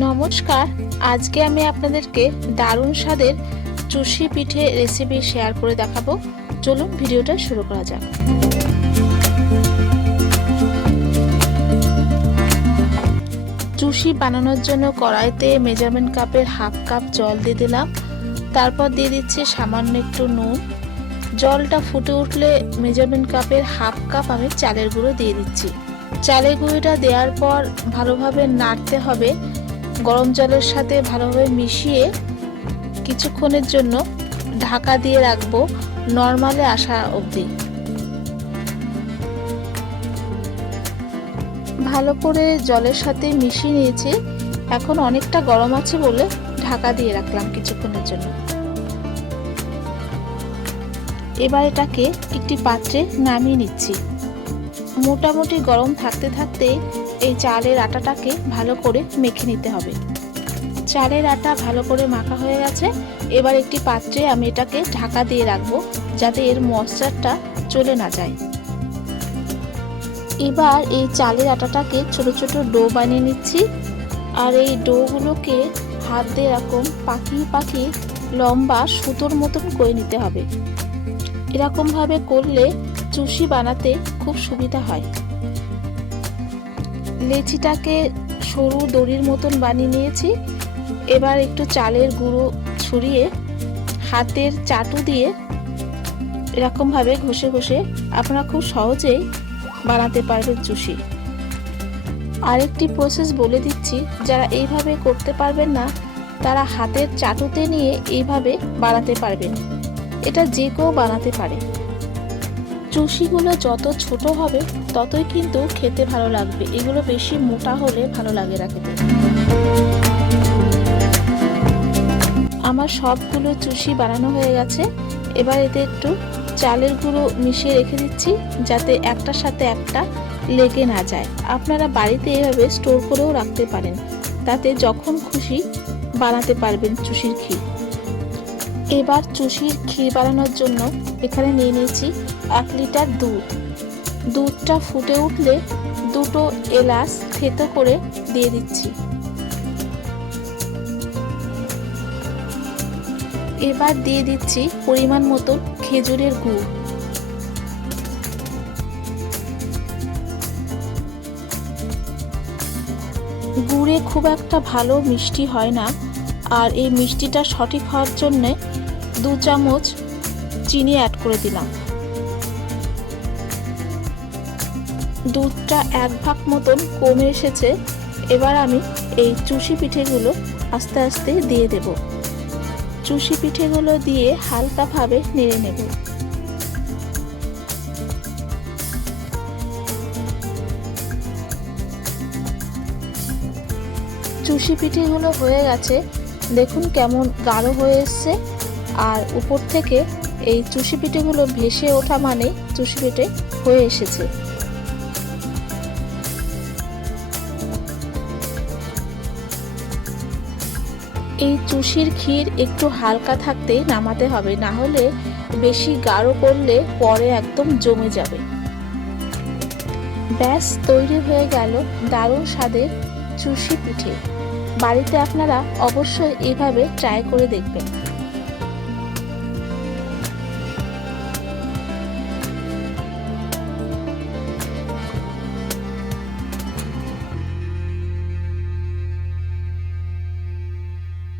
নমস্কার, আজকে আমি আপনাদেরকে দারুণ স্বাদের চুষি পিঠে রেসিপি শেয়ার করে দেখাবো। চলুন ভিডিওটা শুরু করা যাক। চুষি বানানোর জন্য কড়াইতে মেজারমেন্ট কাপের হাফ কাপ জল দিয়ে দিলাম। তারপর দিয়ে দিচ্ছি সামান্য একটু নুন। জলটা ফুটে উঠলে মেজারমেন্ট কাপের হাফ কাপ আমি চালের গুঁড়ো দিয়ে দিচ্ছি। চালের গুঁড়োটা দেওয়ার পর ভালোভাবে নাড়তে হবে। গরম জলের সাথে ভালোভাবে মিশিয়ে কিছুক্ষণের জন্য ঢাকা দিয়ে রাখবো নরমালে আসা অবধি। ভালো করে জলের সাথে মিশিয়ে নিয়েছি। এখন অনেকটা গরম আছে বলে ঢাকা দিয়ে রাখলাম কিছুক্ষণের জন্য। এবার এটাকে একটি পাত্রে নামিয়ে নিচ্ছি। মোটামুটি গরম থাকতে থাকতে এই চালের আটাটাকে ভালো করে মেখে নিতে হবে। চালের আটা ভালো করে মাখা হয়ে গেছে। এবার একটি পাত্রে আমি এটাকে ঢাকা দিয়ে রাখবো যাতে এর ময়েশ্চারটা চলে না যায়। এবার এই চালের আটাটাকে ছোট ছোট ডো বানিয়ে নিচ্ছি। আর এই ডোগুলোকে হাত দিয়ে এরকম পাকিয়ে পাকিয়ে লম্বা সুতোর মতন করে নিতে হবে। এরকম ভাবে করলে চুষি বানাতে খুব সুবিধা হয়। লেচিটাকে সরু দড়ির মতন বানিয়ে নিয়েছি। এবার একটু চালের গুঁড়ো ছড়িয়ে হাতের চাটু দিয়ে এরকম ভাবে ঘষে ঘষে আপনারা খুব সহজেই বানাতে পারবেন চুষি। আরেকটি প্রসেস বলে দিচ্ছি, যারা এইভাবে করতে পারবেন না তারা হাতের চাটুতে নিয়ে এইভাবে বানাতে পারবেন। এটা যে কেউ বানাতে পারে। চুষিগুলো যত ছোট হবে ততই কিন্তু খেতে ভালো লাগবে। এগুলো বেশি মোটা হলে ভালো লাগে না খেতে। আমার সবগুলো চুষি বানানো হয়ে গেছে। এবার এতে একটু চালের গুঁড়ো মিশিয়ে রেখে দিচ্ছি যাতে একটার সাথে একটা লেগে না যায়। আপনারা বাড়িতে এভাবে স্টোর করেও রাখতে পারেন, তাতে যখন খুশি বানাতে পারবেন চুষির ক্ষীর। এবার চুষির ক্ষীর বানানোর জন্য এখানে নিয়ে নিয়েছি 1 লিটার দুধ। দুধটা ফুটে উঠলে দুটো এলাচ থেতো করে দিয়ে দিচ্ছি। এবার দিয়ে দিচ্ছি পরিমাণ মতো খেজুরের গুড়। গুড়ে খুব একটা ভালো মিষ্টি হয় না, আর এই মিষ্টিটা সঠিক হওয়ার জন্য 2 চামচ চিনি অ্যাড করে দিলাম। দুধটা 1 ভাগ মতন কমে এসেছে। এবার আমি এই চুষি পিঠেগুলো আস্তে আস্তে দিয়ে দেব। চুষি পিঠেগুলো দিয়ে হালকাভাবে নেড়ে নেব। চুষি পিঠেগুলো হয়ে গেছে, দেখুন কেমন গাঢ় হয়ে এসছে। আর উপর থেকে এই চুষি পিঠেগুলো ভেসে ওঠা মানে চুষি পিঠে হয়ে এসেছে। এই চুষির ক্ষীর একটু হালকা থাকতে নামাতে হবে, না হলে বেশি গাঢ় করলে পরে একদম জমে যাবে। ব্যাস তৈরি হয়ে গেল দারুণ স্বাদের চুষি পিঠে। বাড়িতে আপনারা অবশ্যই এভাবে ট্রাই করে দেখবেন।